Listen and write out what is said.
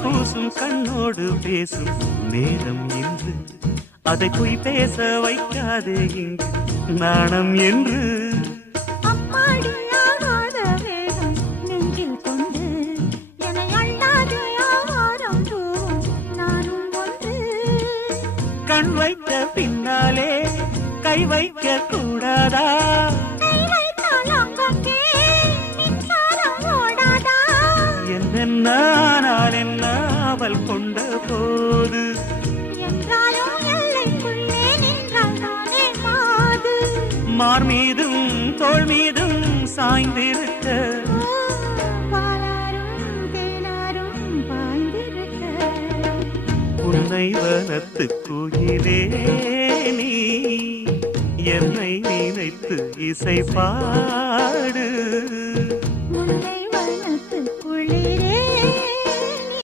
பூசும் கண்ணோடு பேசும் நேரம் என்று அதை பொய் பேச வைக்காதே இங்கு நாணம் என்று கண் வைத்த பின்னாலே கை வைக்க கூடாதா என்னென்னால் என்ன அவள் கொண்ட போது மார் மீதும் தோள் மீதும் சாய்ந்திருக்க உன்னை வளர்த்து குயிலே நீ என்னை நினைத்து இசை பாடு